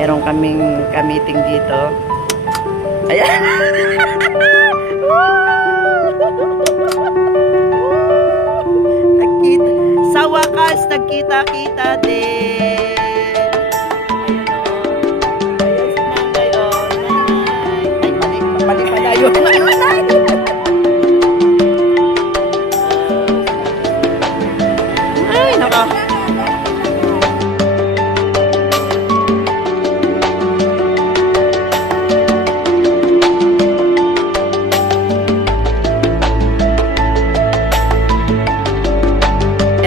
Meron kaming ka-meeting dito. Ayan. Nagkita. Sa wakas, nagkita-kita din. Ayan si nanay, oh. Nanay. Ay, mali pala yun. Nanay. Ay, naka.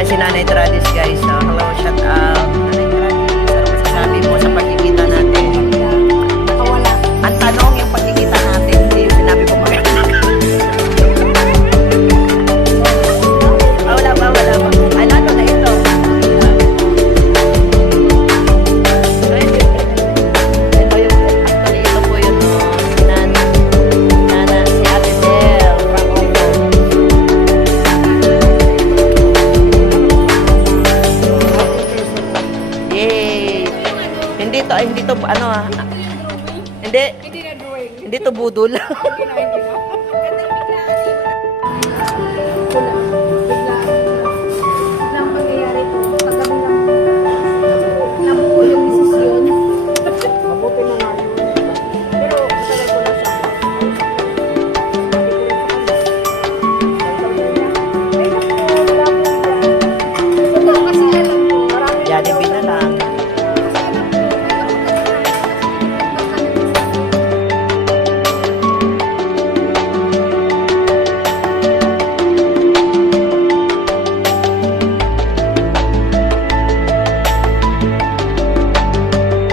Si Nanay Tradis, guys. Hello, shout out. Nanay Tradis, ano masasabi mo sa pagkikita natin? Nakawala. Ang tanong yung pagkikita natin, hindi yung sinabi ko maganda. Wala ba? Ay, ano na ito? Ito yung, actually, ito po yun, si si Ate Del. Yay! Hindi to, ano hindi Hindi na drawing. to budol. Hindi na.